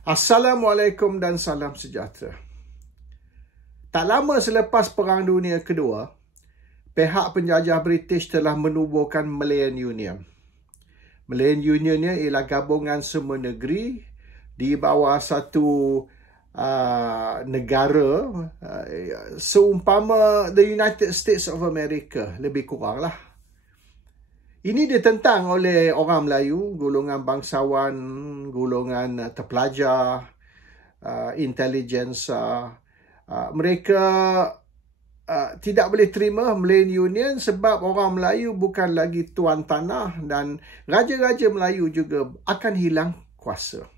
Assalamualaikum dan salam sejahtera. Tak lama selepas Perang Dunia Kedua, pihak penjajah British telah menubuhkan Malayan Union. Malayan Union ni ialah gabungan semua negeri di bawah satu negara seumpama the United States of America, lebih kurang lah. Ini ditentang oleh orang Melayu, golongan bangsawan, golongan terpelajar, intelligence. Mereka tidak boleh terima Malayan Union sebab orang Melayu bukan lagi tuan tanah dan raja-raja Melayu juga akan hilang kuasa.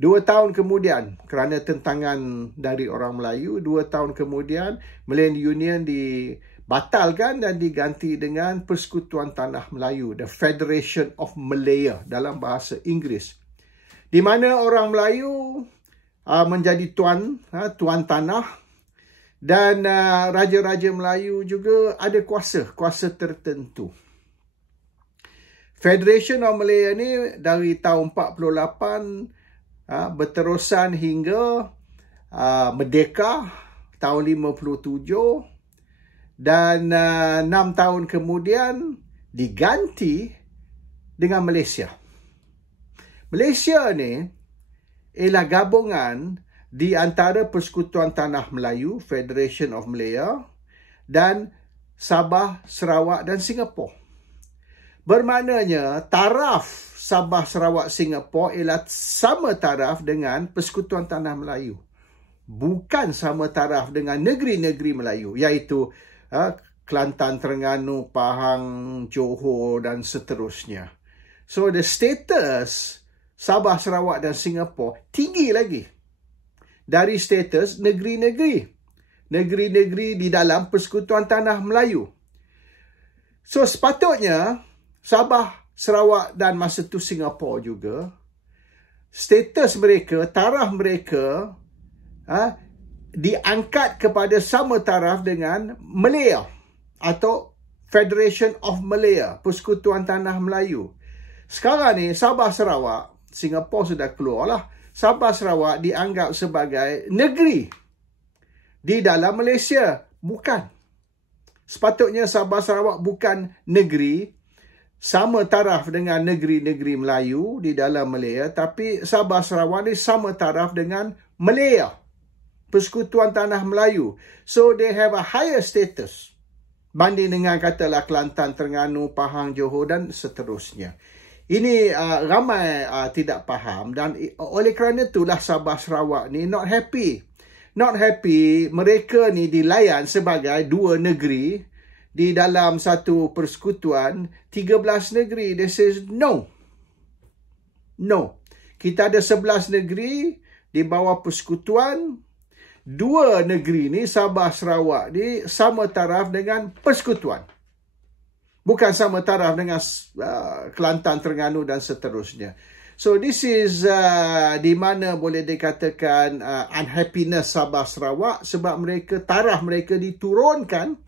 2 tahun kemudian, kerana tentangan dari orang Melayu, 2 tahun kemudian Malayan Union dibatalkan dan diganti dengan Persekutuan Tanah Melayu, The Federation of Malaya dalam bahasa Inggeris. Di mana orang Melayu menjadi tuan tanah dan raja-raja Melayu juga ada kuasa tertentu. Federation of Malaya ni dari tahun 48 berterusan hingga merdeka tahun 57 dan 6 tahun kemudian diganti dengan Malaysia. Malaysia ni ialah gabungan di antara Persekutuan Tanah Melayu, Federation of Malaya, dan Sabah, Sarawak dan Singapura. Bermaknanya taraf Sabah, Sarawak, Singapura ialah sama taraf dengan Persekutuan Tanah Melayu. Bukan sama taraf dengan negeri-negeri Melayu, iaitu Kelantan, Terengganu, Pahang, Johor dan seterusnya. So the status Sabah, Sarawak dan Singapura tinggi lagi dari status negeri-negeri di dalam Persekutuan Tanah Melayu. So sepatutnya Sabah, Sarawak dan masa tu Singapura juga, status mereka, taraf mereka diangkat kepada sama taraf dengan Malaya atau Federation of Malaya, Persekutuan Tanah Melayu. Sekarang ni Sabah, Sarawak, Singapura sudah keluar lah. Sabah, Sarawak dianggap sebagai negeri di dalam Malaysia. Bukan. Sepatutnya Sabah, Sarawak bukan negeri sama taraf dengan negeri-negeri Melayu di dalam Malaya, tapi Sabah, Sarawak ni sama taraf dengan Malaya, Persekutuan Tanah Melayu. So they have a higher status banding dengan katalah Kelantan, Terengganu, Pahang, Johor dan seterusnya. Ini ramai tidak faham dan oleh kerana itulah Sabah, Sarawak ni not happy. Not happy, mereka ni dilayan sebagai dua negeri di dalam satu persekutuan, 13 negeri. They says no. No. Kita ada 11 negeri di bawah persekutuan. 2 negeri ni, Sabah, Sarawak ni sama taraf dengan persekutuan. Bukan sama taraf dengan Kelantan, Terengganu dan seterusnya. So this is di mana boleh dikatakan unhappiness Sabah, Sarawak sebab taraf mereka diturunkan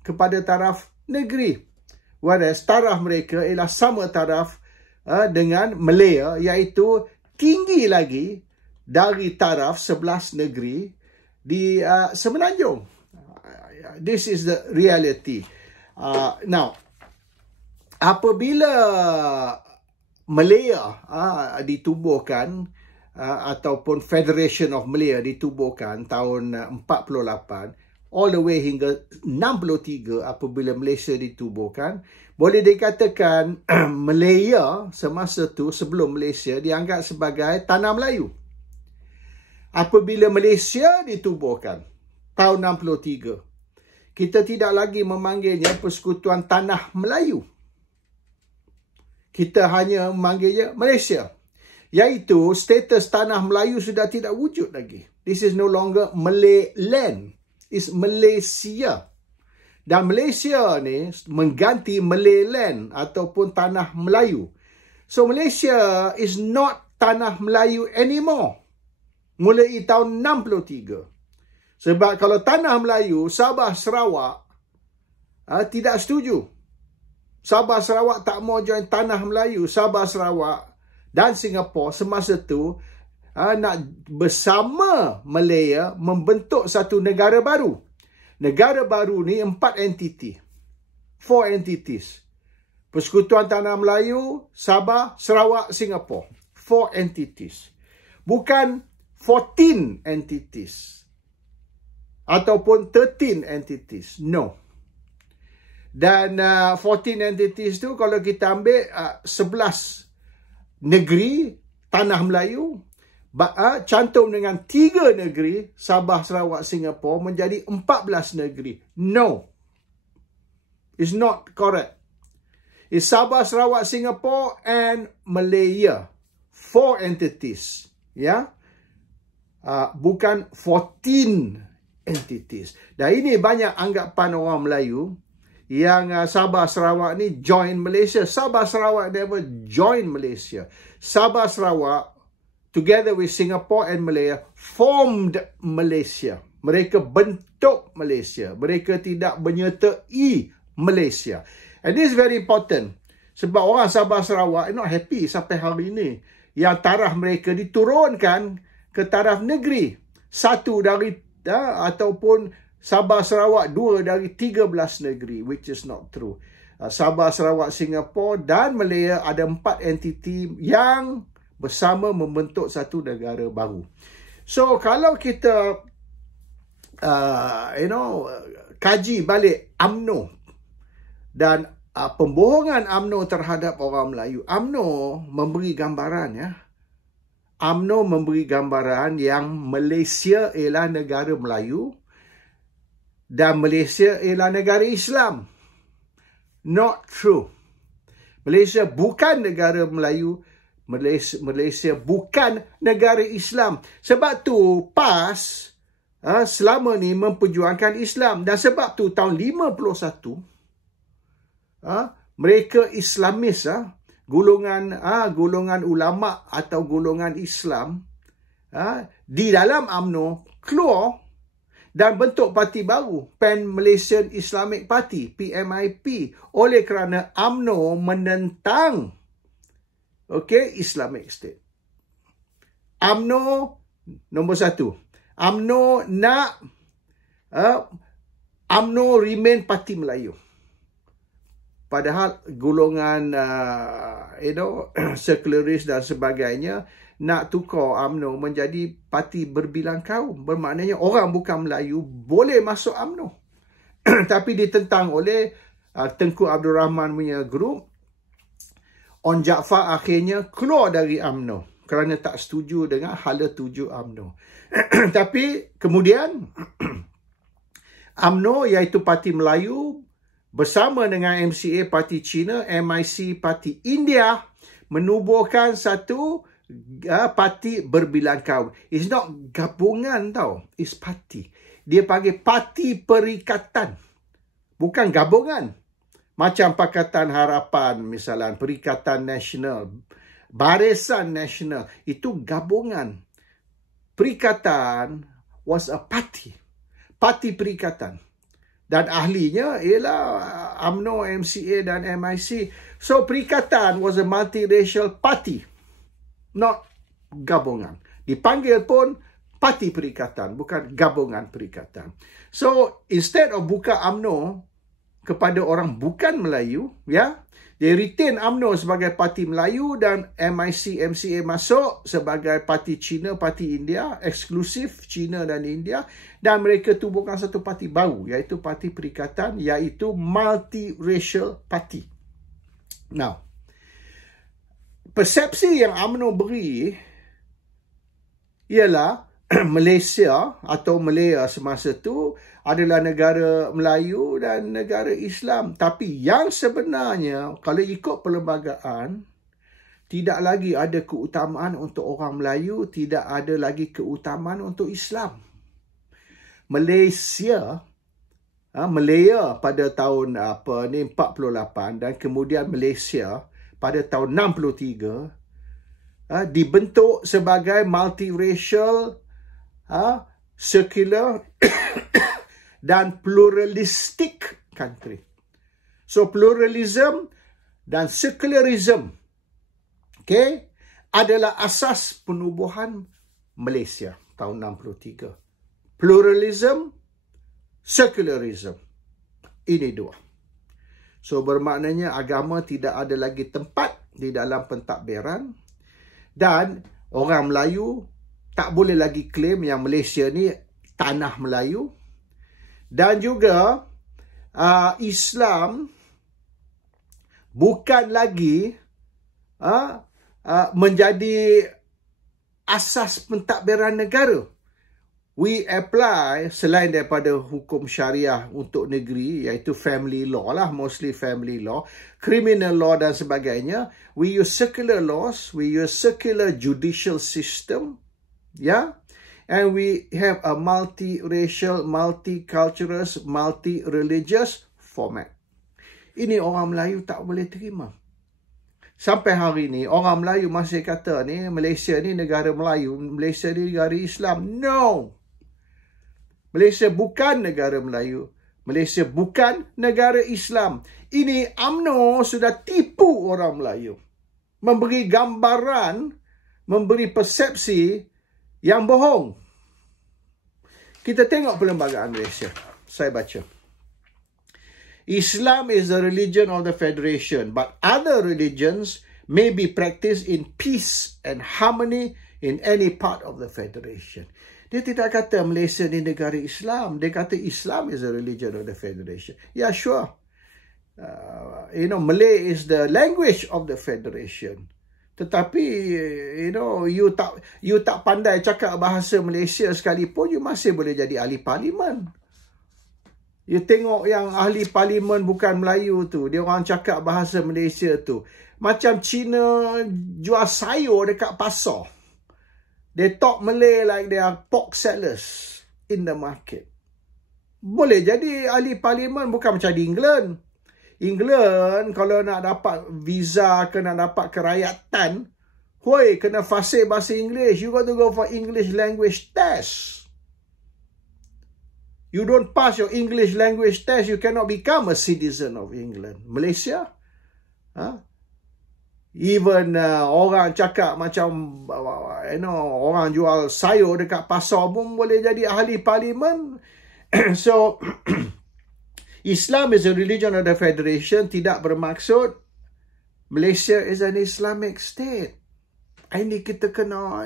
kepada taraf negeri. Whereas taraf mereka ialah sama taraf dengan Malaya, iaitu tinggi lagi dari taraf 11 negeri di Semenanjung. This is the reality. Now, apabila Malaya ditubuhkan ataupun Federation of Malaya ditubuhkan tahun 48, all the way hingga 63 apabila Malaysia ditubuhkan, boleh dikatakan Malaya semasa tu sebelum Malaysia dianggap sebagai Tanah Melayu. Apabila Malaysia ditubuhkan tahun 63, kita tidak lagi memanggilnya Persekutuan Tanah Melayu. Kita hanya memanggilnya Malaysia. Iaitu status Tanah Melayu sudah tidak wujud lagi. This is no longer Malay land. Is Malaysia. Dan Malaysia ni mengganti Malay land ataupun Tanah Melayu. So Malaysia is not Tanah Melayu anymore. Mulai tahun 63. Sebab kalau Tanah Melayu, Sabah, Sarawak tidak setuju. Sabah, Sarawak tak mau join Tanah Melayu. Sabah, Sarawak dan Singapura semasa tu nak bersama Malaya membentuk satu negara baru. Negara baru ni 4 entiti. 4 entities. Persekutuan Tanah Melayu, Sabah, Sarawak, Singapura. 4 entities. Bukan 14 entities. Ataupun 13 entities. No. Dan 14 entities tu kalau kita ambil 11 negeri Tanah Melayu, cantum dengan 3 negeri, Sabah, Sarawak, Singapura, menjadi 14 negeri. No. It's not correct. It's Sabah, Sarawak, Singapore and Malaya. 4 entities. Ya. Bukan 14 entities. Dan ini banyak anggapan orang Melayu yang Sabah Sarawak ni join Malaysia. Sabah Sarawak never join Malaysia. Sabah Sarawak together with Singapore and Malaya formed Malaysia. Mereka bentuk Malaysia. Mereka tidak menyertai Malaysia. And this is very important. Sebab orang Sabah Sarawak not happy sampai hari ini. Yang taraf mereka diturunkan ke taraf negeri. 1 dari ataupun Sabah Sarawak 2 dari 13 negeri, which is not true. Sabah Sarawak Singapura dan Malaya ada 4 entiti yang bersama membentuk satu negara baru. So kalau kita kaji balik UMNO dan pembohongan UMNO terhadap orang Melayu, UMNO memberi gambaran UMNO memberi gambaran yang Malaysia ialah negara Melayu dan Malaysia ialah negara Islam. Not true. Malaysia bukan negara Melayu. Malaysia bukan negara Islam. Sebab tu PAS selama ni memperjuangkan Islam. Dan sebab tu tahun 51 mereka Islamis, golongan ulama atau golongan Islam di dalam UMNO keluar dan bentuk parti baru, Pan Malaysian Islamic Party, PMIP, oleh kerana UMNO menentang Islamic State. UMNO nombor 1. UMNO nak UMNO remain parti Melayu. Padahal golongan sekularis dan sebagainya nak tukar UMNO menjadi parti berbilang kaum. Bermaknanya orang bukan Melayu boleh masuk UMNO. Tapi ditentang oleh Tengku Abdul Rahman punya grup. On Jaafar akhirnya keluar dari UMNO kerana tak setuju dengan hala tuju UMNO. Tapi kemudian UMNO iaitu Parti Melayu bersama dengan MCA Parti Cina, MIC Parti India menubuhkan satu parti berbilang kaum. It's not gabungan tau. It's parti. Dia panggil parti perikatan. Bukan gabungan. Macam Pakatan Harapan misalnya, Perikatan Nasional, Barisan Nasional. Itu gabungan. Perikatan was a party. Parti perikatan. Dan ahlinya ialah UMNO, MCA dan MIC. So perikatan was a multiracial party. Not gabungan. Dipanggil pun parti perikatan, bukan gabungan perikatan. So instead of buka UMNO kepada orang bukan Melayu, they retain UMNO sebagai parti Melayu dan MIC, MCA masuk sebagai parti Cina, parti India, eksklusif Cina dan India, dan mereka tubuhkan satu parti baru, iaitu parti perikatan, iaitu multiracial party. Now, persepsi yang UMNO beri ialah Malaysia atau Malaya semasa itu adalah negara Melayu dan negara Islam. Tapi yang sebenarnya, kalau ikut perlembagaan, tidak lagi ada keutamaan untuk orang Melayu, tidak ada lagi keutamaan untuk Islam. Malaysia, Malaya pada tahun 48 dan kemudian Malaysia pada tahun 63 dibentuk sebagai multiracial, secular dan pluralistic country. So pluralism dan secularism adalah asas penubuhan Malaysia tahun 63. Pluralism, secularism. Ini dua. So bermaknanya agama tidak ada lagi tempat di dalam pentadbiran, dan orang Melayu tak boleh lagi claim yang Malaysia ni tanah Melayu, dan juga Islam bukan lagi menjadi asas pentadbiran negara. We apply selain daripada hukum syariah untuk negeri, iaitu family law lah, mostly family law, criminal law dan sebagainya. We use secular laws, we use secular judicial system, yeah, and we have a multi-racial, multicultural, multi-religious format. Ini orang Melayu tak boleh terima. Sampai hari ni, orang Melayu masih kata ni, Malaysia ni negara Melayu, Malaysia ni negara Islam. No! Malaysia bukan negara Melayu. Malaysia bukan negara Islam. Ini UMNO sudah tipu orang Melayu. Memberi gambaran, memberi persepsi yang bohong. Kita tengok perlembagaan Malaysia. Saya baca. Islam is the religion of the Federation, but other religions may be practiced in peace and harmony in any part of the Federation. Dia tidak kata Malaysia ni negara Islam. Dia kata Islam is the religion of the Federation. Yeah, sure. Malay is the language of the Federation. Tetapi, you tak pandai cakap bahasa Malaysia sekalipun, you masih boleh jadi ahli parlimen. You tengok yang ahli parlimen bukan Melayu tu, dia orang cakap bahasa Malaysia tu. Macam Cina jual sayur dekat pasar. They talk Malay like they are pork sellers in the market. Boleh jadi ahli parlimen, bukan macam di England. England, kalau nak dapat visa ke nak dapat kerakyatan, kena fasih bahasa English. You got to go for English language test. You don't pass your English language test, you cannot become a citizen of England. Malaysia? Even orang cakap macam orang jual sayur dekat pasar pun boleh jadi ahli parlimen. So Islam is a religion of the Federation tidak bermaksud Malaysia is an Islamic state. Ini kita kena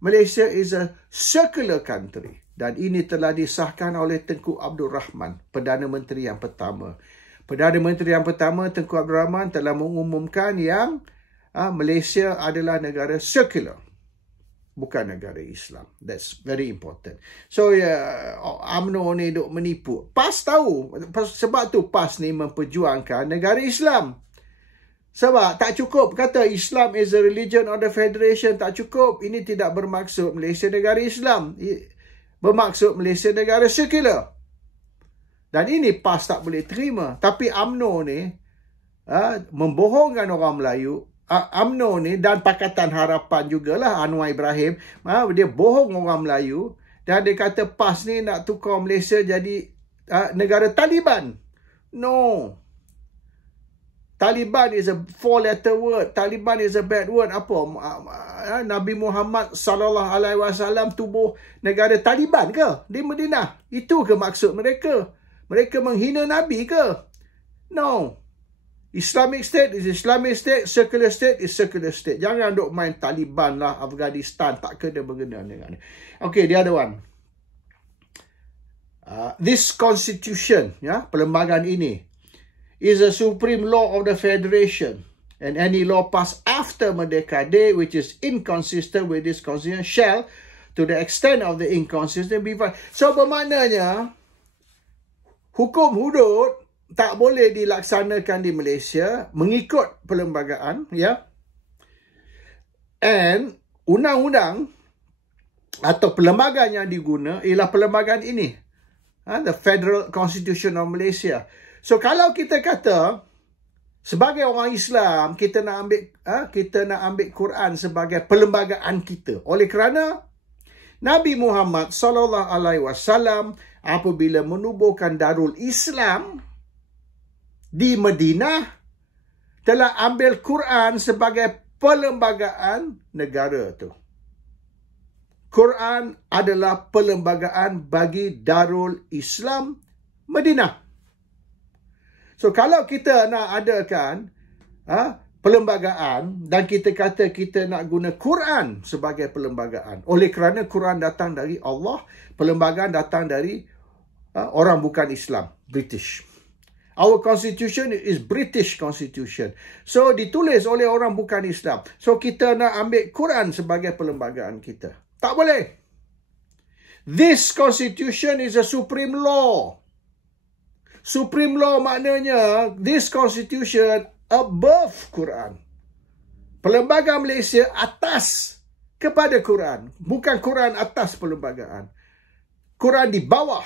Malaysia is a secular country, dan ini telah disahkan oleh Tengku Abdul Rahman, Perdana Menteri yang pertama. Perdana Menteri yang pertama, Tengku Abdul Rahman, telah mengumumkan yang Malaysia adalah negara sekular, bukan negara Islam. That's very important. So, UMNO ni duk menipu. PAS tahu. Sebab tu PAS ni memperjuangkan negara Islam. Sebab tak cukup kata Islam is a religion of the Federation. Tak cukup. Ini tidak bermaksud Malaysia negara Islam. Bermaksud Malaysia negara sekular. Dan ini PAS tak boleh terima. Tapi UMNO ni membohongkan orang Melayu. UMNO ni dan Pakatan Harapan jugalah, Anwar Ibrahim, dia bohong orang Melayu. Dan dia kata PAS ni nak tukar Malaysia jadi negara Taliban. No. Taliban is a 4-letter word. Taliban is a bad word. Apa? Nabi Muhammad SAW tubuh negara Taliban ke di Madinah? Itu ke maksud mereka? Mereka menghina Nabi ke? No. Islamic State is Islamic State. Secular State is secular state. Jangan duk main Taliban lah, Afghanistan. Tak kena berkena dengan. Okay, the other one. This constitution, perlembagaan ini, is a supreme law of the Federation. And any law passed after Merdeka Day, which is inconsistent with this constitution, shall, to the extent of the inconsistent, be violated. So, bermaknanya, hukum hudud tak boleh dilaksanakan di Malaysia mengikut perlembagaan, And undang-undang atau perlembagaan yang diguna ialah perlembagaan ini, the Federal Constitution of Malaysia. So kalau kita kata sebagai orang Islam kita nak ambil Quran sebagai perlembagaan kita, oleh kerana Nabi Muhammad SAW apabila menubuhkan Darul Islam di Madinah telah ambil Quran sebagai perlembagaan negara tu. Quran adalah perlembagaan bagi Darul Islam Madinah. So kalau kita nak adakan perlembagaan dan kita kata kita nak guna Quran sebagai perlembagaan, oleh kerana Quran datang dari Allah, perlembagaan datang dari orang bukan Islam, British. Our constitution is British constitution. So ditulis oleh orang bukan Islam. So kita nak ambil Quran sebagai perlembagaan kita. Tak boleh. This constitution is a supreme law. Supreme law maknanya this constitution above Quran. Perlembagaan Malaysia atas kepada Quran. Bukan Quran atas perlembagaan. Quran di bawah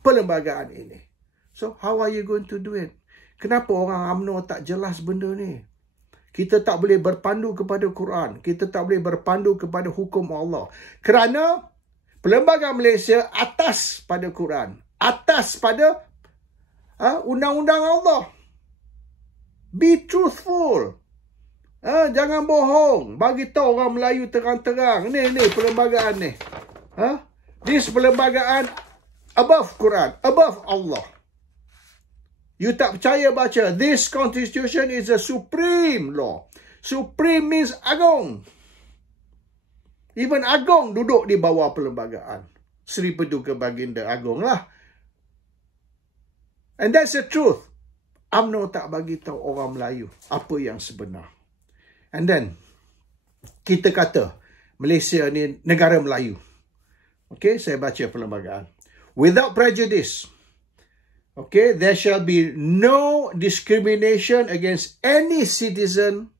perlembagaan ini. So, how are you going to do it? Kenapa orang UMNO tak jelas benda ni? Kita tak boleh berpandu kepada Quran. Kita tak boleh berpandu kepada hukum Allah. Kerana perlembagaan Malaysia atas pada Quran. Atas pada undang-undang Allah. Be truthful. Jangan bohong. Bagi tahu orang Melayu terang-terang. Ni perlembagaan ni. This perlembagaan above Quran. Above Allah. You tak percaya baca. This constitution is a supreme law. Supreme means agung. Even agung duduk di bawah perlembagaan. Seri Paduka Baginda Agong lah. And that's the truth. UMNO tak bagi tahu orang Melayu apa yang sebenar. And then, kita kata Malaysia ni negara Melayu. Okay, saya baca perlembagaan. Without prejudice. Okay, there shall be no discrimination against any citizen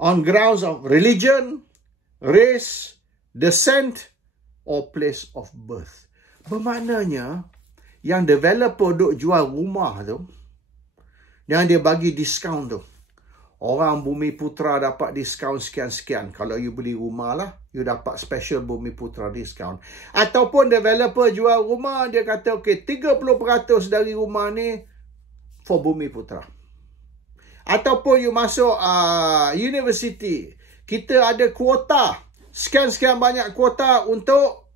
on grounds of religion, race, descent, or place of birth. Bermaknanya, yang developer duk jual rumah tu, yang dia bagi diskaun tu, orang Bumiputra dapat diskaun sekian-sekian. Kalau you beli rumah lah, you dapat special Bumiputra diskaun. Ataupun developer jual rumah, dia kata, okay, 30% dari rumah ni for Bumiputra. Ataupun you masuk university, kita ada kuota, sekian-sekian banyak kuota untuk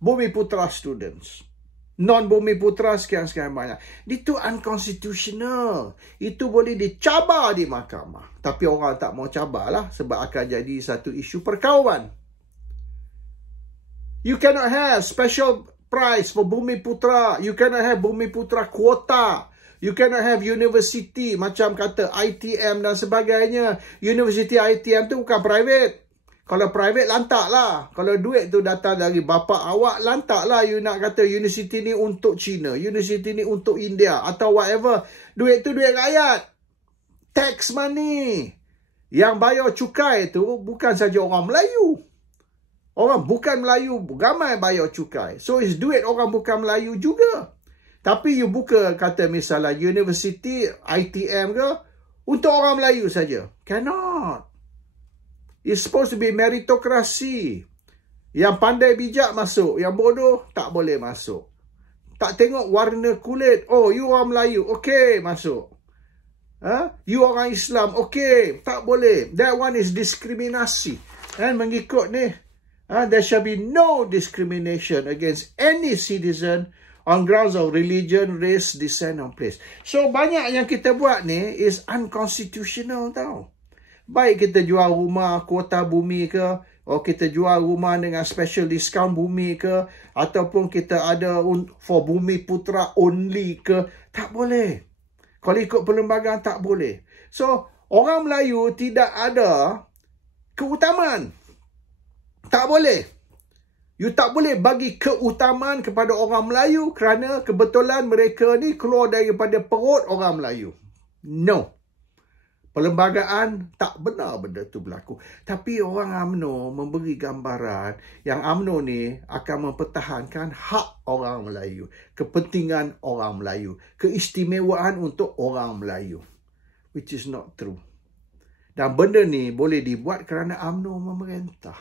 Bumiputra students. Non-Bumiputra sekian-sekian banyak. Itu unconstitutional. Itu boleh dicabar di mahkamah. Tapi orang tak mau cabar lah. Sebab akan jadi satu isu perkauman. You cannot have special price for Bumiputra. You cannot have Bumiputra quota. You cannot have university. Macam kata ITM dan sebagainya. University ITM tu bukan private. Kalau private, lantak lah. Kalau duit tu datang dari bapa awak, lantak lah. You nak kata universiti ni untuk China, universiti ni untuk India atau whatever. Duit tu duit rakyat. Tax money. Yang bayar cukai tu bukan saja orang Melayu. Orang bukan Melayu, ramai bayar cukai. So, it's duit orang bukan Melayu juga. Tapi you buka kata misalnya universiti, ITM ke, untuk orang Melayu saja. Cannot. It's supposed to be meritokrasi. Yang pandai bijak masuk. Yang bodoh tak boleh masuk. Tak tengok warna kulit. Oh, you orang Melayu. Okay, masuk. You orang Islam. Okay, tak boleh. That one is diskriminasi. Mengikut ni. There shall be no discrimination against any citizen on grounds of religion, race, descent, or place. So, banyak yang kita buat ni is unconstitutional tau. Baik kita jual rumah kuota bumi ke, atau kita jual rumah dengan special discount bumi ke, ataupun kita ada for Bumiputra only ke, tak boleh. Kalau ikut perlembagaan tak boleh. So, orang Melayu tidak ada keutamaan. Tak boleh. You tak boleh bagi keutamaan kepada orang Melayu kerana kebetulan mereka ni keluar daripada perut orang Melayu. No. Perlembagaan tak benar benda tu berlaku. Tapi orang UMNO memberi gambaran yang UMNO ni akan mempertahankan hak orang Melayu. Kepentingan orang Melayu. Keistimewaan untuk orang Melayu. Which is not true. Dan benda ni boleh dibuat kerana UMNO memerintah.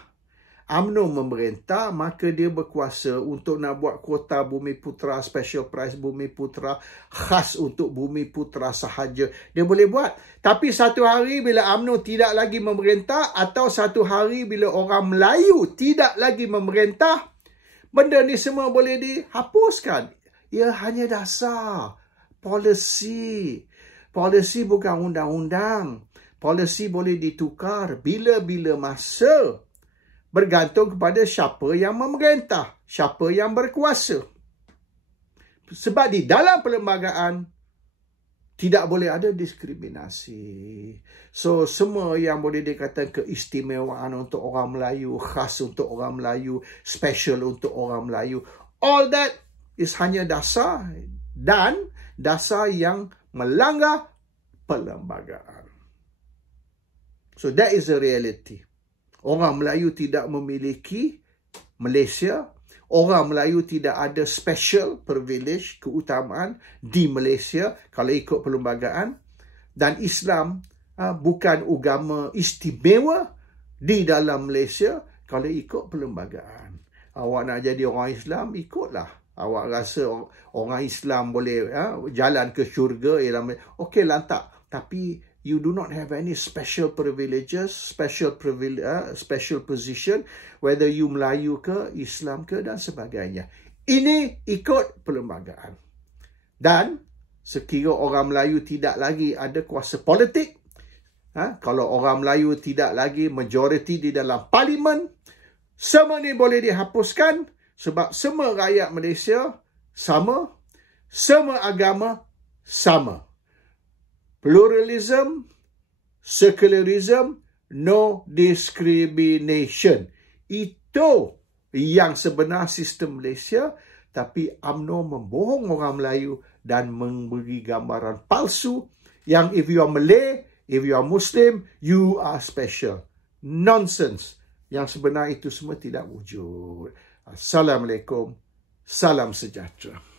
UMNO memerintah, maka dia berkuasa untuk nak buat kuota Bumi Putra, special price Bumi Putra, khas untuk Bumi Putra sahaja. Dia boleh buat. Tapi satu hari bila UMNO tidak lagi memerintah, atau satu hari bila orang Melayu tidak lagi memerintah, benda ni semua boleh dihapuskan. Ia hanya dasar. Polisi. Polisi bukan undang-undang. Polisi boleh ditukar bila-bila masa. Bergantung kepada siapa yang memerintah, siapa yang berkuasa. Sebab di dalam perlembagaan, tidak boleh ada diskriminasi. So, semua yang boleh dikatakan keistimewaan untuk orang Melayu, khas untuk orang Melayu, special untuk orang Melayu, all that is hanya dasar, dan dasar yang melanggar perlembagaan. So, that is the reality. Orang Melayu tidak memiliki Malaysia. Orang Melayu tidak ada special privilege, keutamaan di Malaysia kalau ikut perlembagaan. Dan Islam bukan agama istimewa di dalam Malaysia kalau ikut perlembagaan. Awak nak jadi orang Islam, ikutlah. Awak rasa orang Islam boleh jalan ke syurga, okey lantak. Tapi you do not have any special privileges, special position, whether you Melayu ke, Islam ke, dan sebagainya. Ini ikut perlembagaan. Dan sekira orang Melayu tidak lagi ada kuasa politik, kalau orang Melayu tidak lagi majoriti di dalam parlimen, semua ni boleh dihapuskan sebab semua rakyat Malaysia sama, semua agama sama. Pluralism, secularism, no discrimination. Itu yang sebenar sistem Malaysia. Tapi UMNO membohong orang Melayu dan memberi gambaran palsu yang if you are Malay, if you are Muslim, you are special. Nonsense. Yang sebenar itu semua tidak wujud. Assalamualaikum. Salam sejahtera.